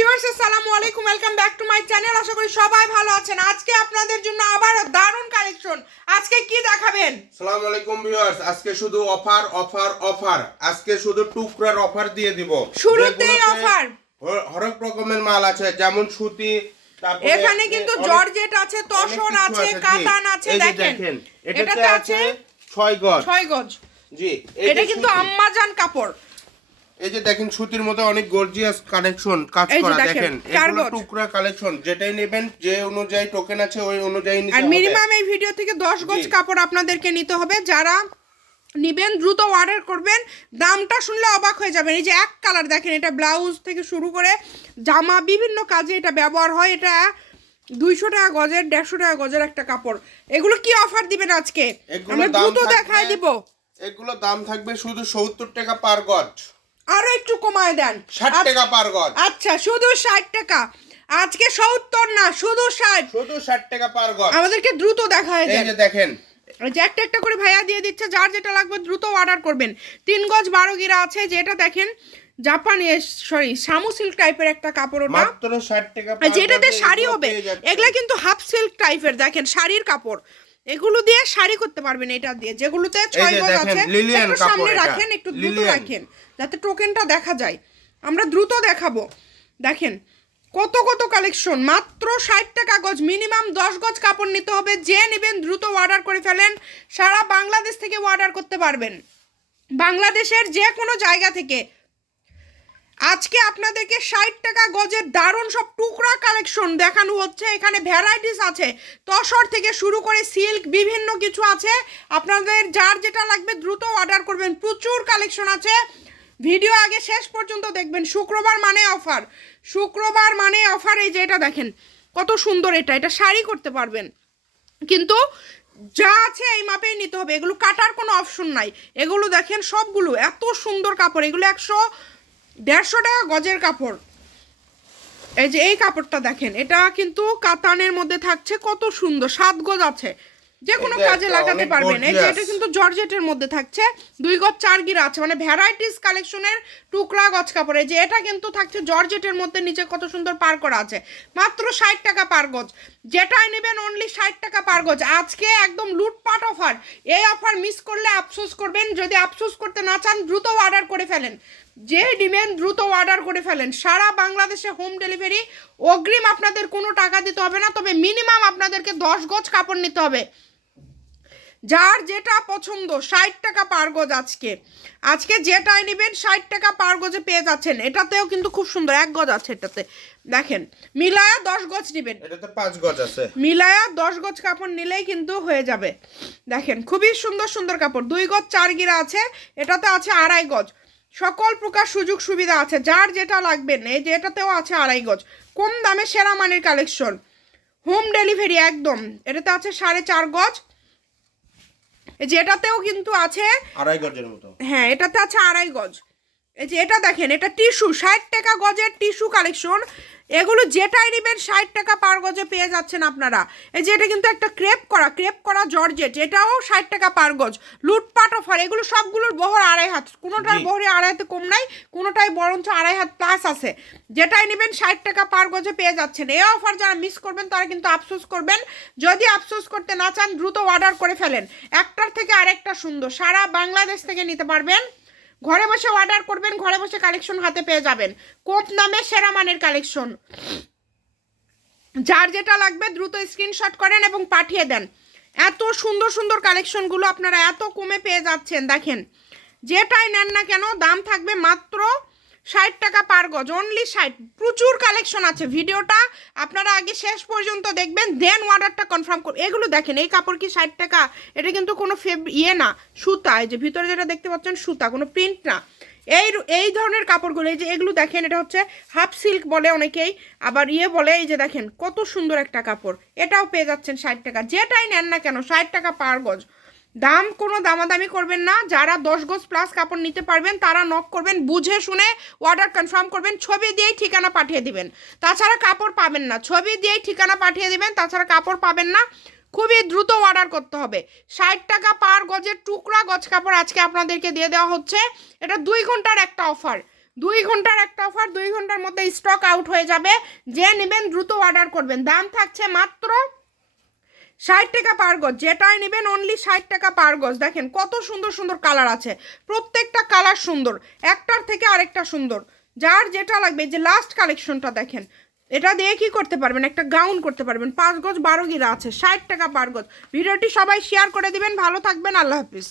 Viewers আসসালামু আলাইকুম, welcome back to my channel. আশা করি সবাই ভালো আছেন। আজকে আপনাদের জন্য আবার দারুণ কালেকশন। আজকে কি দেখাবেন? আসসালামু আলাইকুম ভিউয়ার্স, আজকে শুধু অফার অফার অফার। আজকে শুধু টুকরার অফার দিয়ে দিব। শুরুতেই অফার। হরেক রকমের মাল আছে, যেমন সুতি, তারপরে এখানে কিন্তু জর্জেট আছে, তসর আছে, কাতান আছে। দেখেন এটাতে আছে 6 গজ। 6 গজ। জি, এটা কিন্তু আম্মাজান কাপড়। এই যে দেখেন সুতির মধ্যে অনেক গর্জিয়াস কালেকশন কাজ করা। দেখেন এগুলো টুকরা কালেকশন, যেটাই নেবেন যে অনুযায়ী টোকেন আছে ওই অনুযায়ী নিতে হবে। আর মিনিমাম এই ভিডিও থেকে 10 গজ কাপড় আপনাদেরকে নিতে হবে। যারা নিবেন দ্রুত অর্ডার করবেন। দামটা শুনলে অবাক হয়ে যাবেন। এই যে এক কালার দেখেন, এটা ব্লাউজ থেকে শুরু করে জামা বিভিন্ন কাজে এটা ব্যবহার হয়। এটা 200 টাকা গজের, 150 টাকা গজের একটা কাপড়। এগুলো কি অফার দিবেন আজকে? আমরা দ্রুত দেখাই দিব। এগুলো দাম থাকবে শুধু 70 টাকা পার গজ। আরো একটু কমায় দেন, 60 টাকা পার গজ। আচ্ছা, শুধু 60 টাকা। আজকে 70 না, শুধু 60। শুধু 60 টাকা পার গজ। আমাদেরকে দ্রুত দেখায় দেন। এই যে দেখেন, যে একটা একটা করে ভাইয়া দিয়ে দিচ্ছে। যার যেটা লাগবে দ্রুত অর্ডার করবেন। 3 গজ 12 গিরা আছে। যেটা দেখেন জাপানি, সরি শামু সিল্ক টাইপের একটা কাপড়। ওটা মাত্র 60 টাকা পার গজ। যেটাতে শাড়ি হবে। এগুলা কিন্তু হাফ সিল্ক টাইপের। দেখেন শাড়ির কাপড়, এগুলো দিয়ে শাড়ি করতে পারবেন। এটা দিয়ে যেগুলোতে 6 গজ আছে, একটু সামনে রাখেন, একটু দ্রুত রাখেন যাতে টোকেনটা দেখা যায়। আমরা দ্রুত দেখাবো। দেখেন কত কত কালেকশন, মাত্র 60 টাকা গজ। মিনিমাম 10 গজ কাপড় নিতে হবে। যে নেবেন দ্রুত অর্ডার করে ফেলেন। সারা বাংলাদেশ থেকে অর্ডার করতে পারবেন, বাংলাদেশের যে কোনো জায়গা থেকে। আজকে আপনাদেরকে 60 টাকা গজের দারুণ সব টুকরা কালেকশন দেখানো হচ্ছে। এখানে ভ্যারাইটিস আছে, তসর থেকে শুরু করে সিল্ক বিভিন্ন কিছু আছে। আপনাদের যার যেটা লাগবে দ্রুত অর্ডার করবেন। প্রচুর কালেকশন আছে। ভিডিও আগে শেষ পর্যন্ত দেখবেন। শুক্রবার মানে অফার, শুক্রবার মানে অফার। এই যে এটা দেখেন কত সুন্দর। এটা এটা শাড়ি করতে পারবেন, কিন্তু যা আছে এই মাপেই নিতে হবে। এগুলো কাটার কোনো অপশন নাই। এগুলো দেখেন সবগুলো এত সুন্দর কাপড়। এগুলো 100-150 টাকা গজের কাপড়। এই যে এই কাপড়টা দেখেন, এটা কিন্তু কাতানের মধ্যে থাকছে। কত সুন্দর, 7 গজ আছে, যে কোনো কাজে লাগাতে পারবেন। এই যে এটা কিন্তু জর্জেটের মধ্যে থাকছে। 2 গজ 4 গিরা আছে, মানে ভ্যারাইটিস কালেকশনের টুকরা গজ কাপড়। এই যে এটা কিন্তু থাকছে জর্জেটের মধ্যে, নিচে কত সুন্দর পার করা আছে। মাত্র 60 টাকা পার গজ। যেটাই নেবেন অনলি 60 টাকা পার গজ। আজকে একদম লুটপাট অফার। এই অফার মিস করলে আফসোস করবেন। যদি আফসোস করতে না চান দ্রুত অর্ডার করে ফেলেন। যে নেবেন দ্রুত অর্ডার করে ফেলেন। সারা বাংলাদেশে হোম ডেলিভারি। অগ্রিম আপনাদের কোনো টাকা দিতে হবে না, তবে মিনিমাম আপনাদেরকে 10 গজ কাপড় নিতে হবে। যার যেটা পছন্দ 60 টাকা পার গজ। আজকে যেটাই নেবেন 60 টাকা পার গজে পেয়ে যাচ্ছেন। এটাতেও কিন্তু খুব সুন্দর 1 গজ আছে। এটাতে দেখেন মিলায়া 10 গজ নেবেন। এটাতে 5 গজ আছে। মিলায়া 10 গজ কাপড় নিলেই কিন্তু হয়ে যাবে। দেখেন খুবই সুন্দর সুন্দর কাপড়। 2 গজ 4 গিরা আছে, এটাতে আছে 2.5 গজ। সকল প্রকার সুযোগ সুবিধা আছে। যার যেটা লাগবেন। এই যে এটাতেও আছে 2.5 গজ। কম দামে সেরা মানের কালেকশন, হোম ডেলিভারি একদম। এটাতে আছে 4.5 গজ। এই যে এটাতেও কিন্তু আছে 2.5 গজের মতো। হ্যাঁ, এটাতে আছে 2.5 গজ। এই যে এটা দেখেন, এটা টিস্যু, 60 টাকা গজের টিস্যু কালেকশন। এগুলো যেটাই নেবেন 60 টাকা পার গজে পেয়ে যাচ্ছেন আপনারা। এই যে এটা কিন্তু একটা ক্রেপ করা জর্জেট, এটাও 60 টাকা পার গজ। লুটপাট অফার। এগুলো সবগুলোর বহর 2.5 হাত। কোনোটার বহরে 2.5 হাতে কম নাই, কোনোটাই বরঞ্চ 2.5 হাত প্লাস আছে। যেটাই নেবেন 60 টাকা পার গজে পেয়ে যাচ্ছেন। এই অফার যারা মিস করবেন তারা কিন্তু আফসোস করবেন। যদি আফসোস করতে না চান দ্রুত অর্ডার করে ফেলেন। একটার থেকে আরেকটা সুন্দর। সারা বাংলাদেশ থেকে নিতে পারবেন। ঘরে বসে অর্ডার করবেন, ঘরে বসে কালেকশন হাতে পেয়ে যাবেন। কোপ নামে সেরা মানের কালেকশন। যার যেটা লাগবে দ্রুত স্ক্রিনশট করেন এবং পাঠিয়ে দেন। এত সুন্দর সুন্দর কালেকশনগুলো আপনারা এত কমে পেয়ে যাচ্ছেন। দেখেন যেটাই নেন না কেন দাম থাকবে মাত্র 60 টাকা পার গজ, অনলি 60। প্রচুর কালেকশন আছে। ভিডিওটা আপনারা আগে শেষ পর্যন্ত দেখবেন, দেন অর্ডারটা কনফার্ম করুন। এগুলো দেখেন, এই কাপড় কি 60 টাকা? এটা কিন্তু কোনো না, সুতা। এই যে ভিতরে যেটা দেখতে পাচ্ছেন সুতা, কোনো প্রিন্ট না। এই ধরনের কাপড়গুলো, এই যে এগুলো দেখেন, এটা হচ্ছে হাফ সিল্ক বলে অনেকেই, আবার বলে। এই যে দেখেন কত সুন্দর একটা কাপড়। এটাও পেয়ে যাচ্ছেন 60 টাকা। যেটাই নেন না কেন 60 টাকা পার গজ। দাম কোনো দামাদামি করবেন না। যারা 10 গজ প্লাস কাপড় নিতে পারবেন তারা নক করবেন, বুঝে শুনে অর্ডার কনফার্ম করবেন। ছবি দিয়েই ঠিকানা পাঠিয়ে দিবেন, তাছাড়া কাপড় পাবেন না। ছবি দিয়েই ঠিকানা পাঠিয়ে দিবেন, তাছাড়া কাপড় পাবেন না। খুবই দ্রুত অর্ডার করতে হবে। 60 টাকা পার গজের টুকরা গজ কাপড় আজকে আপনাদেরকে দিয়ে দেওয়া হচ্ছে। এটা 2 ঘন্টার একটা অফার। 2 ঘন্টার একটা অফার, 2 ঘন্টার মধ্যে স্টক আউট হয়ে যাবে। যে নেবেন দ্রুত অর্ডার করবেন। দাম থাকছে মাত্র 60 টাকা পার গজ। যেটাই নেবেন অনলি 60 টাকা পার গজ। দেখেন কত সুন্দর সুন্দর কালার আছে, প্রত্যেকটা কালার সুন্দর, একটার থেকে আরেকটা সুন্দর। যার যেটা লাগবে, যে লাস্ট কালেকশনটা দেখেন, এটা দিয়ে কি করতে পারবেন, একটা গাউন করতে পারবেন। 5 গজ 12 গিরা আছে, 60 টাকা পার গজ। ভিডিওটি সবাই শেয়ার করে দিবেন। ভালো থাকবেন, আল্লাহ হাফিজ।